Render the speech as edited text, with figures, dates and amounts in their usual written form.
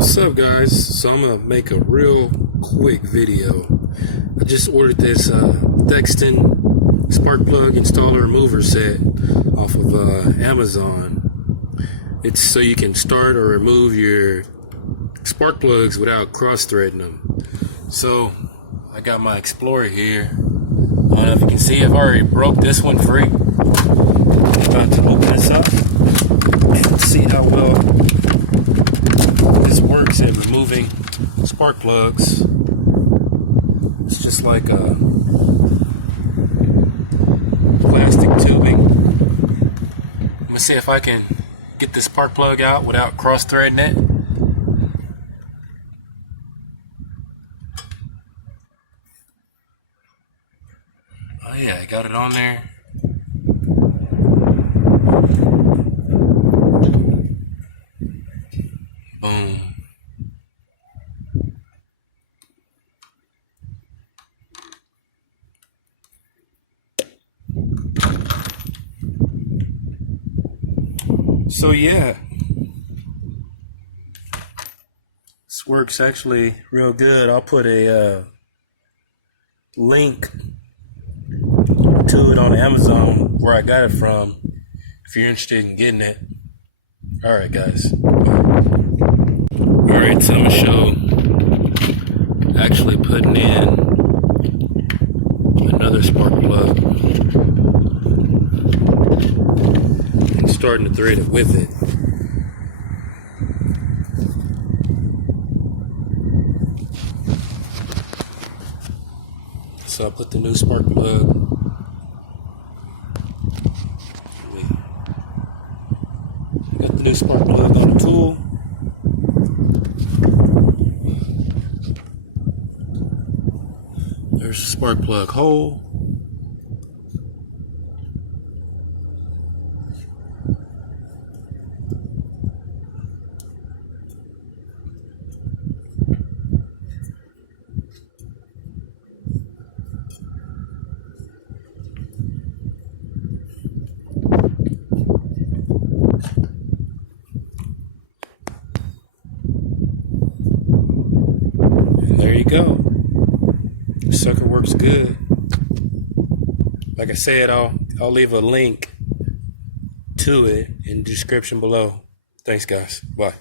What's up, guys? So I'm gonna make a real quick video. I just ordered this Thexton spark plug installer remover set off of Amazon. It's so you can start or remove your spark plugs without cross-threading them. So I got my Explorer here. I don't know if you can see, I've already broke this one free. I'm about to open this up and see how well this works at removing spark plugs. It's just like a plastic tubing. I'm gonna see if I can get this spark plug out without cross-threading it. Oh yeah, I got it on there. Boom. So yeah, this works actually real good. I'll put a link to it on Amazon where I got it from if you're interested in getting it. Alright guys. Alright, so I'm going to show actually putting in another spark plug and starting to thread it with it. So I put the new spark plug. Got the new spark plug on the tool. There's a spark plug hole. There you go. This sucker works good. Like I said, I'll leave a link to it in the description below. Thanks guys. Bye.